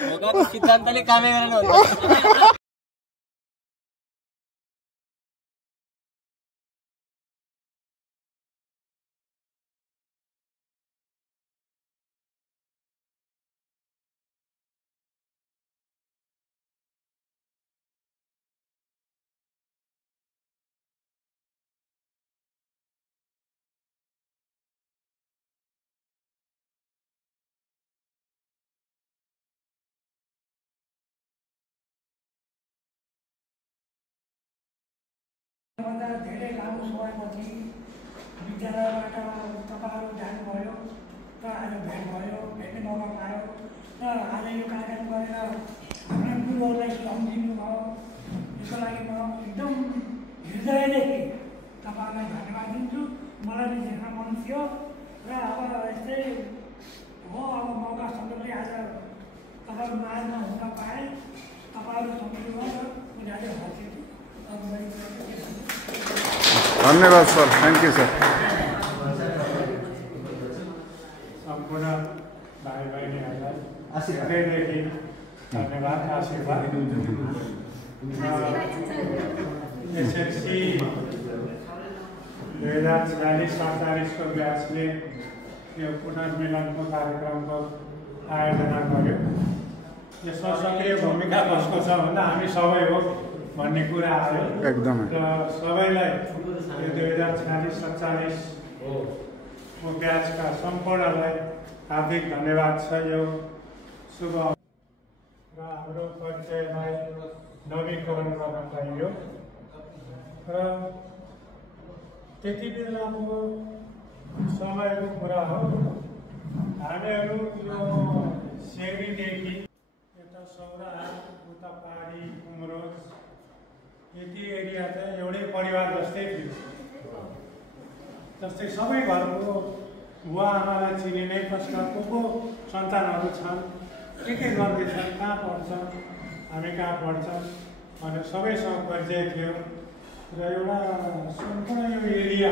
भोगाको सिद्धान्तले कामै गरेन हुन्छ। भन्दा धेरै लामो समयपछि विद्यालयबाट तपाईँहरू जानुभयो र आज भेट भयो, भेट्ने मौका पायो र आज यो कार्यक्रम गरेर आफ्ना गुरुहरूलाई सम्झिनु भयो। यसको लागि म एकदम हृदयदेखि तपाईँहरूलाई धन्यवाद दिन्छु। मलाई पनि देख्न मन थियो र अब यस्तै हो, अब मौका सन्दर्भले आज तपाईँहरू माझमा हुन पाएँ, तपाईँहरू सम्झिनु भयो र मैले आज हर्षित छु। धन्यवाद सर, थैंक यू सर। सम्पूर्ण भाइ बहिनीहरूलाई हृदयदेखि धन्यवाद, आशीर्वाद। एसएलसी 2046-47 को ब्याचले यो पुनर्मिलनको कार्यक्रमको आयोजना गर्यो। यसमा सक्रिय भूमिका कसको छ भन्दा हामी सबै हो भन्ने कुरा आयो एकदमै। र सबैलाई यो 2046-47 को ब्याचका सम्पूर्णलाई हार्दिक धन्यवाद छ। यो शुभ र हाम्रो परिचयलाई नवीकरण गर्न पाइयो र त्यति बेलाको समयको कुरा हो। हामीहरू यो सेरीदेखि यता सौराहा, उता पारी, कुमरोज यति एरिया चाहिँ एउटै परिवार जस्तै थियो। जस्तै सबै घरको बुवा आमालाई चिनिने, कसका को सन्तानहरू छन्, के गर्दैछन्, कहाँ पढ्छन्, हामी कहाँ पढ्छन् भनेर सबैसँग परिचय थियो। र एउटा सम्पूर्ण यो एरिया,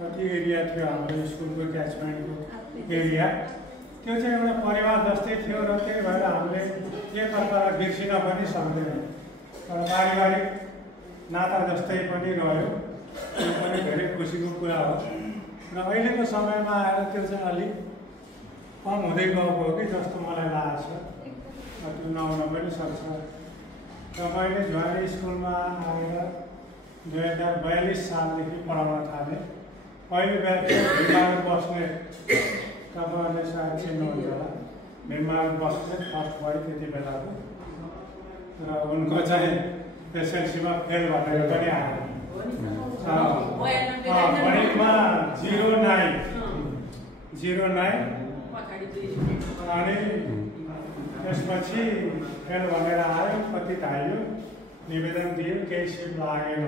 कति एरिया थियो हाम्रो स्कुलको क्याचमेन्टको एरिया, त्यो चाहिँ एउटा परिवार जस्तै थियो र त्यही भएर हामीले एकअर्कालाई बिर्सिन पनि सक्दैनौँ। तर पारिवारिक नाता जस्तै पनि रह्यो, त्यो पनि धेरै खुसीको कुरा हो। र अहिलेको समयमा आएर त्यो चाहिँ अलिक कम हुँदै गएको हो कि जस्तो मलाई लागेको छ। त्यो नहुन पनि सक्छ। र मैले झ्वारी स्कुलमा आएर 2042 सालदेखि पढाउन थालेँ। पहिलो ब्याच भीमबहादुर बस्नेत, तपाईँहरूले सायद चिन्नुहुन्छ होला, भीमबहादुर बस्नेत फर्स्ट भयो त्यति बेलाको। र उनको चाहिँ एसएलसीमा फेल भनेर पनि आयो। गणितमा 09 अनि त्यसपछि फेल भनेर आयो। कति थाल्यो, निवेदन दियो, केही सिट लागेन।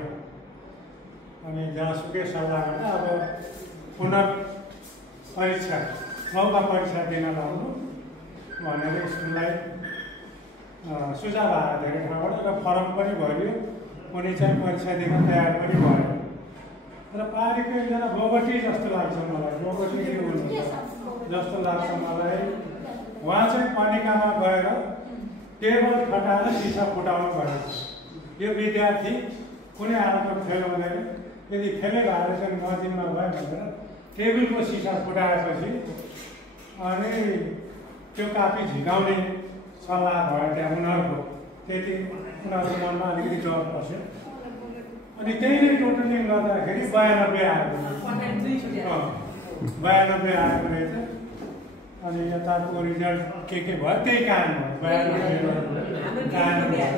अनि जहाँसुकै सल्लाह गरेर अब पुनः परीक्षा, मौका परीक्षा दिन लाउनु भनेर स्कुललाई सुझाव आयो धेरै ठाउँबाट र फर्म पनि भरियो। उनी चाहिँ परीक्षा दिन तयार पनि भयो। र पारीको एकजना बोगटी जस्तो लाग्छ मलाई, बोगटी के हुनुहुन्छ जस्तो लाग्छ मलाई। उहाँ चाहिँ पनिकामा गएर टेबल खटाएर सिसा फुटाउनु भयो। यो विद्यार्थी कुनै हालतमा फेल हुँदैन, यदि फेलै भएर चाहिँ नजिकमा भयो भनेर टेबलको सिसा फुटाएपछि अनि त्यो कापी झिकाउने सल्लाह भयो त्यहाँ उनीहरूको। त्यति उनीहरूको मनमा अलिकति डर पस्यो। अनि त्यही नै टोटलिङ गर्दाखेरि 92 आएको, 92 आएको रहेछ। अनि यताको रिजल्ट के भयो त्यही कायम भयो, 92 कायम भयो।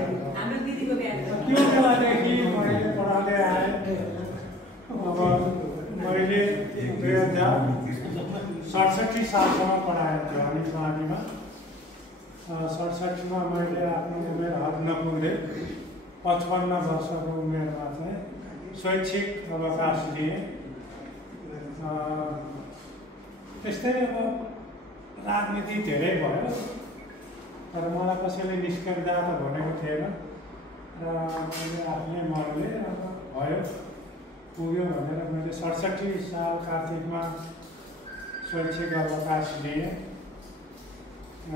त्यो बेलादेखि मैले पढाउँदै आएँ। अब मैले 2067 सालसम्म पढाएको थियो हामी स्वामीमा। 67 मैले आफ्नो उमेर हद नपुग्दै 55 वर्षको उमेरमा चाहिँ शैक्षिक अवकाश लिएँ। त्यस्तै अब राजनीति धेरै भयो, तर मलाई कसैले निस्केर जा त भनेको थिएन। र मैले आफ्नै मनले अब भयो पुग्यो भनेर मैले 67 साल कार्तिकमा शैक्षिक अवकाश लिएँ। र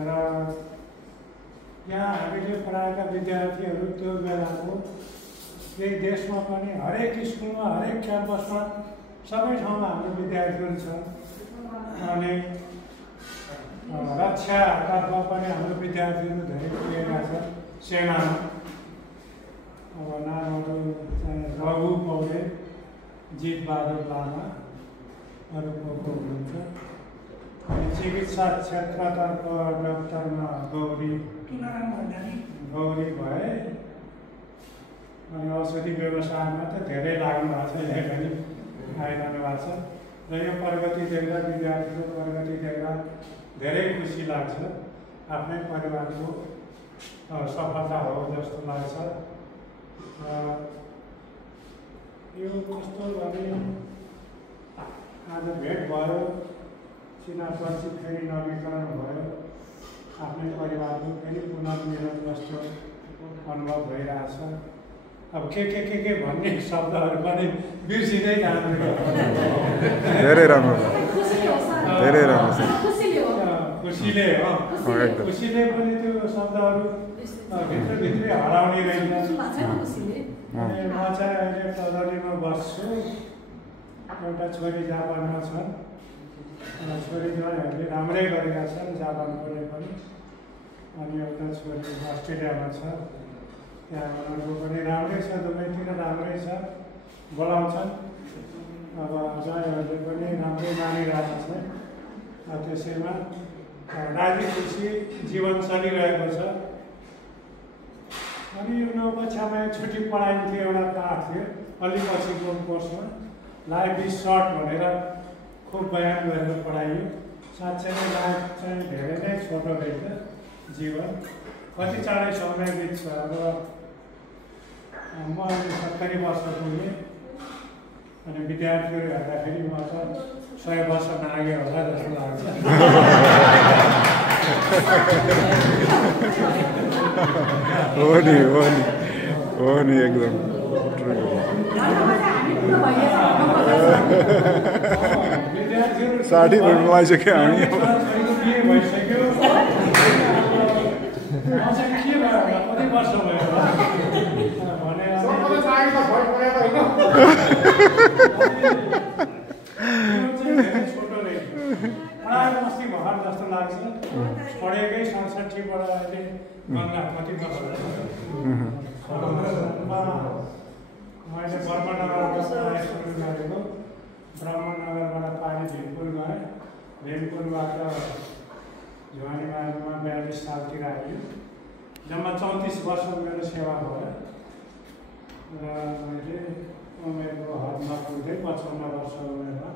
यहाँ हामीले पढाएका विद्यार्थीहरू त्यो बेलाको यही देशमा पनि हरेक स्कुलमा हरेक क्याम्पसमा सबै ठाउँमा हाम्रो विद्यार्थीहरू छ। अनि रक्षातर्फ पनि हाम्रो विद्यार्थीहरू धेरै पुगेका छन् सेनामा। अब नामहरू रघु पौडेल, जितबहादुर लामा, अरू को हुनुहुन्छ। अनि चिकित्सा क्षेत्रतर्फ डाक्टरमा गौरी भए। अनि औषधि व्यवसायमा त धेरै लाग्नु भएको छ, यही पनि आइरहनु भएको छ। र यो प्रगति देख्दा विद्यार्थीको प्रगति देख्दा धेरै खुसी लाग्छ। आफ्नै परिवारको सफलता हो जस्तो लाग्छ। यो कस्तो भने आज भेट भयो, चिनापरिचित फेरि नवीकरण भयो, आफ्नै परिवारको फेरि पुनर्मिलन जस्तो अनुभव भइरहेछ। अब के भन्ने शब्दहरू पनि बिर्सिँदै जानु। धेरै राम्रो धेरै राम्रो छ। खुसीले हो, खुसीले पनि त्यो शब्दहरू भित्रभित्रै हराउने रहेछ। अनि म चाहिँ अहिले टजरीमा बस्छु। एउटा छोरी जापानमा छ, छोरी ज्वाइँहरूले राम्रै गरेका छन् जापानकोले पनि। अनि एउटा छोरी अस्ट्रेलियामा छ, त्यहाँको पनि राम्रै छ, दुवैतिर राम्रै छ, बोलाउँछन्। अब ज्वाइँहरूले पनि राम्रै मानिरहेको छ। त्यसैमा राजी खुसी जीवन चलिरहेको छ। अनि यो 9 कक्षामा छुट्टी पढाइन्थ्यो, एउटा पाठ थियो अलि पछिको कोर्समा, लाइफ इज सर्ट भनेर खुब बयान गरेर पढाइयो। साँच्चै नै लाइफ चाहिँ धेरै नै छोटो रहेछ जीवन, कति चाँडै समय बित्छ। अब म अहिले 70 वर्ष पुगेँ। अनि विद्यार्थीहरू हेर्दाखेरि म त 100 वर्ष नागेँ होला जस्तो लाग्छ। हो नि एकदम 60 मिनटमा आइसक्यो हामी। कति वर्ष भयो छोटो रहेछ, मस्ती भर जस्तो लाग्छ। पढेकै 67बाट अहिले बङ्गला कति वर्ष मैले ब्रह्मनगरबाट पढाइ सुरु गरेको। ब्रह्मनगरबाट पारी भीमपुर गएँ। भीमपुरबाट झुवानीबारीमा 42 सालतिर आयो। जम्मा 34 वर्ष मेरो सेवा भयो। र मैले उमेरको हदमा पुग्दै 55 वर्ष उमेरमा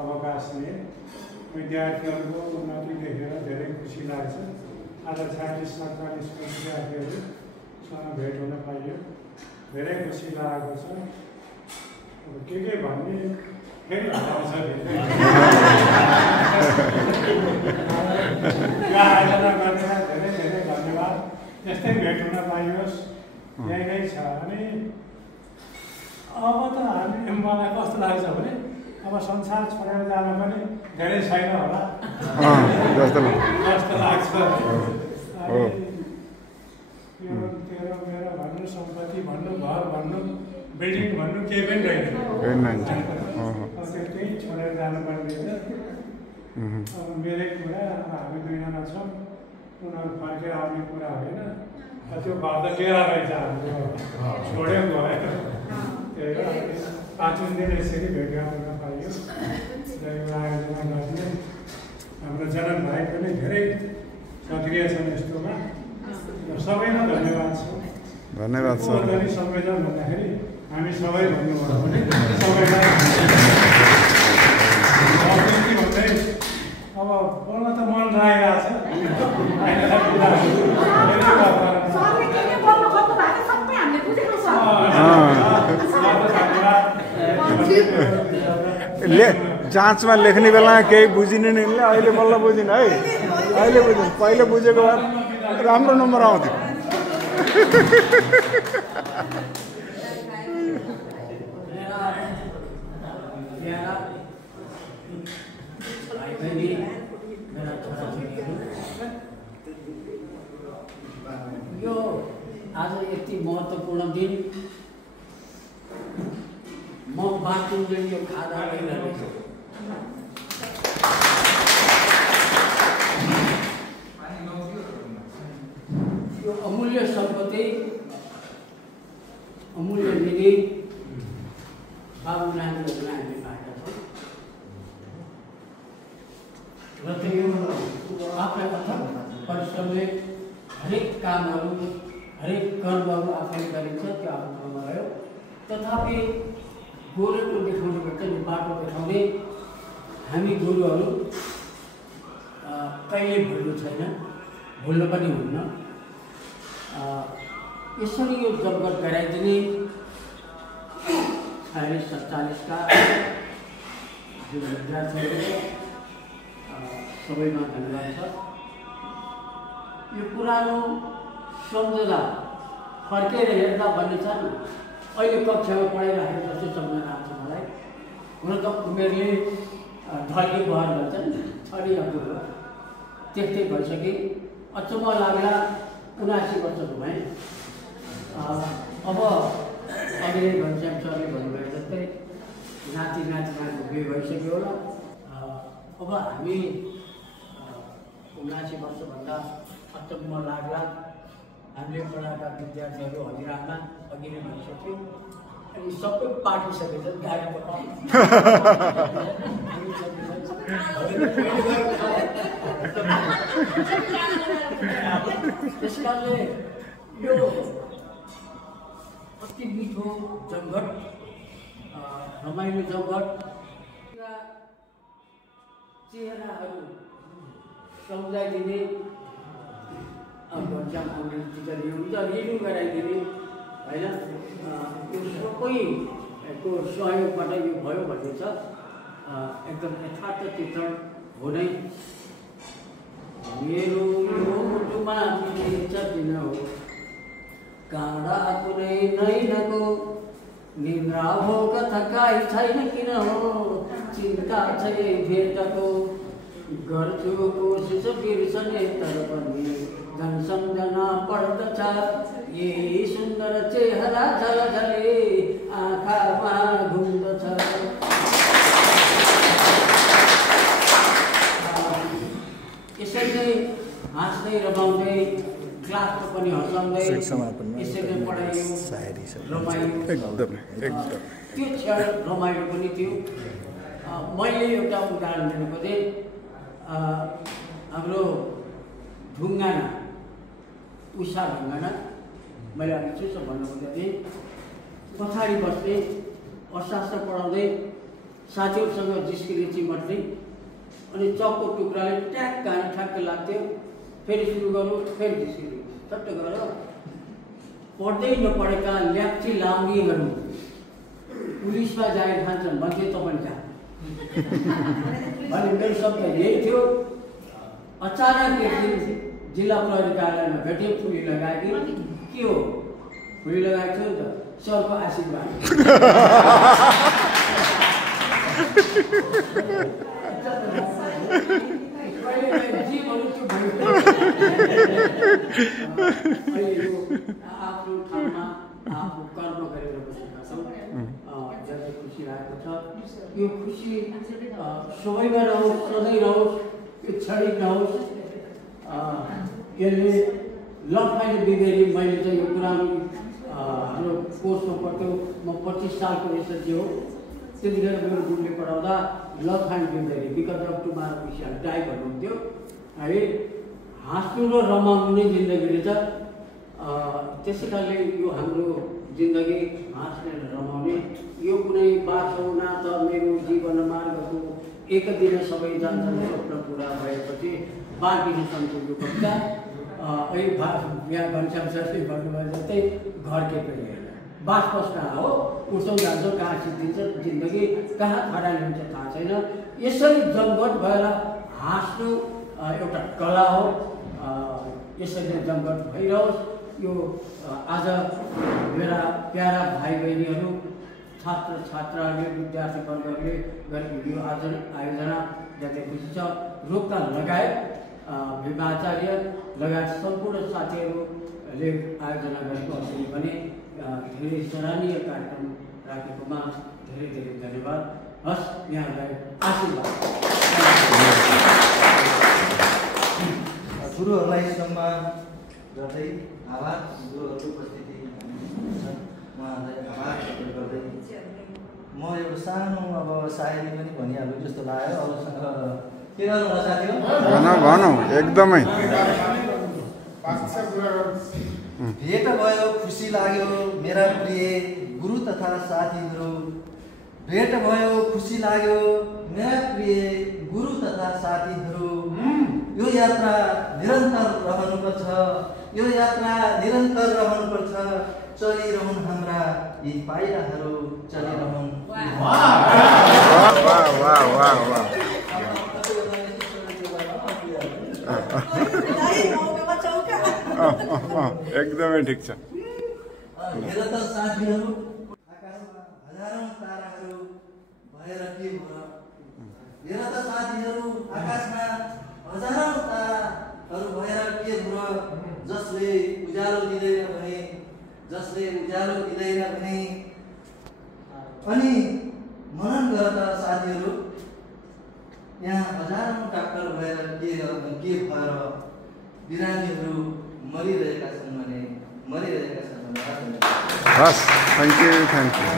अवकाश लिएँ। विद्यार्थीहरूको उन्नति देखेर धेरै खुसी लाग्छ। आज 46-47 विद्यार्थीहरूसँग भेट हुन पाइयो, धेरै खुसी लागेको छ। अब के भन्ने फेरि हराउँछ भित्रै। आयोजना गरेर धेरै धेरै धन्यवाद। यस्तै भेट हुन पाइयोस्, यही नै छ। अनि अब त मलाई कस्तो लाग्छ भने अब संसार छोडेर जान पनि धेरै छैन होला जस्तो लाग्छ। तेरो मेरो भन्नु, सम्पत्ति भन्नु, घर भन्नु, बिल्डिङ भन्नु केही पनि रहेन। त्यही छोडेर जानुपर्ने रहेछ। अब मेरै कुरा, हामी दुईजना छौँ, उनीहरू फर्केर आउने कुरा होइन। त्यो घर त टेरा रहेछ, हाम्रो छोड्यो गयो। त्यही हो, 5 दिन यसरी भेटघाट हुन पाइयो। आयोजना गर्ने हाम्रो जनक भाइ पनि धेरै सक्रिय छन् यस्तोमा। सबैलाई धन्यवाद छ। धन्यवाद सर। सबैजना भन्दाखेरि हामी सबै भन्नुभयो भने सबैलाई भन्दै अब बोल्न त मन लागिरहेको छ। जाँचमा लेख्ने बेला केही बुझिने नि, अहिले बल्ल बुझिन है। अहिले बुझिन, पहिले बुझेको भए राम्रो नम्बर आउँथ्यो। यो आज यति महत्त्वपूर्ण दिन म बाटुले यो खाना लिइरहेको छु। यो अमूल्य सम्पत्ति अमूल्य निधि बाबु नानीहरूले हामीले पाएका छौँ र त्यो आफ्नै अथक परिश्रमले हरेक कामहरू हरेक कर्महरू आफैले गरिन्छ त्यो आफ्नो ठाउँमा रह्यो। तथापि गोरुको देखाउने भन्छ नि बाटो देखाउने हामी गुरुहरू कहिले भुल्नु छैन, भुल्नु पनि हुन्न। यसरी यो जगत गराइदिने 47 का जुन विद्यार्थीहरू सबैमा धन्यवाद छ। यो पुरानो सम्झँदा फर्केर हेर्दा भन्ने छ नि, अहिले कक्षामा पढाइराखेको जस्तो सम्झना आउँछ मलाई। हुन त उमेरले ढल्के बहर भन्छ नि, छरी अधुरो त्यस्तै भइसके। अचम्म लाग्ला 79 वर्षको भएँ। अब अघि घनश्याम सरले भन्नुभयो जस्तै नाति नातिनाको बिहे भइसक्यो होला। अब हामी 79 वर्षभन्दा अचम्म लाग्ला हामीले पढाएका विद्यार्थीहरू हजिरामा अघि नै भइसक्यो। अनि सबै पाटिसकेछ गाडीको त्यस कारणले यो अति मिठो जगत रमाइलो जगत चेहराहरू सम्झाइदिने घनश्याम टिचरले हुन्छ रिन्यू गराइदिने होइन, यो सबैको सहयोगबाट यो भयो भन्ने छ। एकदम यथार्थ चित्रण हो नै। मेरो यो मुटुमा मिलेछ किन हो काँडा कुनै नैनको निन्द्रा हो थकाइ छैन किन हो चिन्ता छै भेटको गर्छु कोसिस बिर्सने तर पनि झन् सम्झना पर्दछ यही सुन्दर चेहरा झलझले आँखामा घुम्दछ। यसरी हाँस्दै रमाउँदै क्लासको पनि हँसाउँदै यसरी पढाइयो रमाइलो त्यो क्षण रमाइलो पनि थियो। मैले एउटा उदाहरण दिनु खोजेँ। हाम्रो ढुङ्गाना उषा ढुङ्गाना मैले अघि चिसो भन्नु खोजेँ पछाडि बस्ने अर्थशास्त्र पढाउँदै साथीहरूसँग जिस्किने चिमट्ने अनि चक्को टुक्राले ट्याक्क हानी ठ्याक्क लाग्थ्यो। फेरि सुरु गरौँ फेरि जिस्किने चट्ट गरेर पढ्दै नपढेका ल्याप्ची लाउनेहरू पुलिसमा जागिर खान्छन् भन्थे तपाईँ कहाँ भने मेरो शब्द यही थियो। अचानक एक दिन जिल्ला प्रहरी कार्यालयमा भेटेँ। फुली लगाएकी के हो फुली लगाएको थियो नि त सरको आशीर्वाद। आफ्नो ठाउँमा आफ्नो कर्म गरेर बसेका छौँ जति खुसी लागेको छ। यो खुसी सबैमा रहोस्, सधैँ रहोस्, यो क्षणिक नहोस्। यसले लफाइले बिग्रेर मैले चाहिँ यो पुरानो हाम्रो कोर्समा पढ्थ्यो। म 25 सालको एसएलसी हो। त्यतिखेर मेरो गुरुले पढाउँदा लफाइन बिग्रेर बिकज अफ टुमारो विषय डाइ भन्नुहुन्थ्यो है। हाँस्नु र रमाउनु नै जिन्दगी रहेछ। त्यसै कारणले यो हाम्रो जिन्दगी हाँस्ने र रमाउने यो कुनै बाटो न त मेरो जीवन मार्गको एक दिन सबै जान्छन् स्वप्न पुरा भएपछि बाँकिन सक्छु यो कविता। अहिले यहाँ घनश्याम सरले भन्नुभयो जस्तै घरकै पनि होइन बास बस्न हो उठ्छौँ जान्छौँ कहाँ सिद्धिन्छ जिन्दगी कहाँ खडा हुन्छ थाहा छैन। यसरी जमघट भएर हाँस्नु एउटा कला हो। यसरी जमघट भइरहोस्। यो आज मेरा प्यारा भाइ बहिनीहरू छात्र छात्राहरूले विद्यार्थीवर्गहरूले गरेको यो आयोजना जति खुसी छ। रोक्न लगायत भीमाचार्य लगायत सम्पूर्ण साथीहरू ले आयोजना गरेको अवसरले पनि धेरै सराहनीय कार्यक्रम राखेकोमा धेरै धेरै धन्यवाद। हस्, यहाँलाई आशीर्वाद। गुरुहरूलाई सम्मान गर्दै आभार, गुरुहरूको उपस्थिति उहाँहरूलाई आभार गर्दै म एउटा सानो अब सायरी पनि भनिहाल्नु जस्तो लाग्यो। अरूसँग के गर्नु होला साथी हो? भनौँ एकदमै भेट भयो खुसी लाग्यो मेरा प्रिय गुरु तथा साथीहरू। भेट भयो खुसी लाग्यो मेरा प्रिय गुरु तथा साथीहरू। यो यात्रा निरन्तर रहनुपर्छ, यो यात्रा निरन्तर रहनुपर्छ। चलिरहन् हाम्रा यी पाइलाहरू, चलिरहन्। एकदमै ठिक छ। हेर त साथीहरू, आकाशमा हजारौं ताराहरू भएर के भयो? हेर त साथीहरू, आकाशमा हजारौं ताराहरू भएर के भयो? जसले उज्यालो दिँदैन भने, जसले उज्यालो दिँदैन भने। अनि मनन गर त साथीहरू, यहाँ हजारौं डाक्टर भएर के भएर बिरामीहरू मरिरहेका छन् भने, मरिरहेका छन् भने। हस्, थ्याङ्क यू।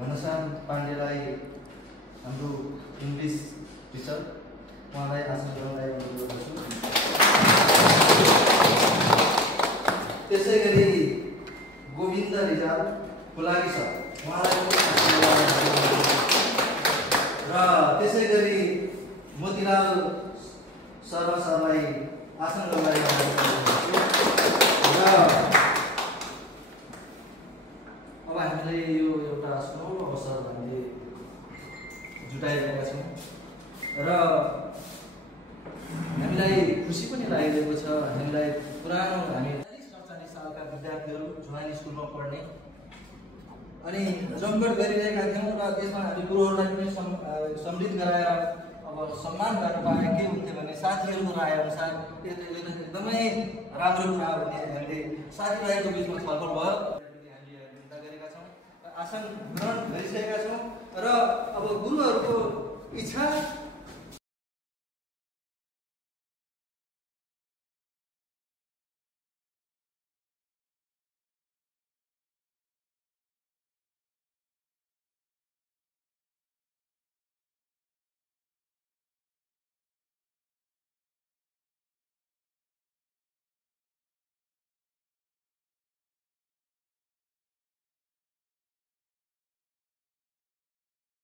घनश्याम पाण्डेलाई हाम्रो इङ्ग्लिस टिचर, उहाँलाई आसन गर्नलाई अनुरोध गर्छु। त्यसै गरी गोविन्द रिजाल फुलागी सर, उहाँलाई र त्यसै गरी मोतीलाल शर्मा सरलाई आसन गर्नलाई अनुरोध गर्छु। र अब हामीले यो एउटा सुनौलो अवसर हामीले जुटाइरहेका छौँ र हामीलाई खुसी पनि लागिरहेको छ। हामीलाई पुरानो हामी 40-47 सालका विद्यार्थीहरू जुहानी स्कुलमा पढ्ने अनि जमघट गरिरहेका थियौँ र त्यसमा हामी गुरुहरूलाई पनि सम्मिलित गराएर अब सम्मान गर्न पाए के हुन्थ्यो भने साथीहरूको राय अनुसार यसले त एकदमै राम्रो कुरा हो भन्ने हामीले साथीभाइको बिचमा छलफल भयो। आसन ग्रहण गरिसकेका छौँ र अब गुरुहरूको इच्छा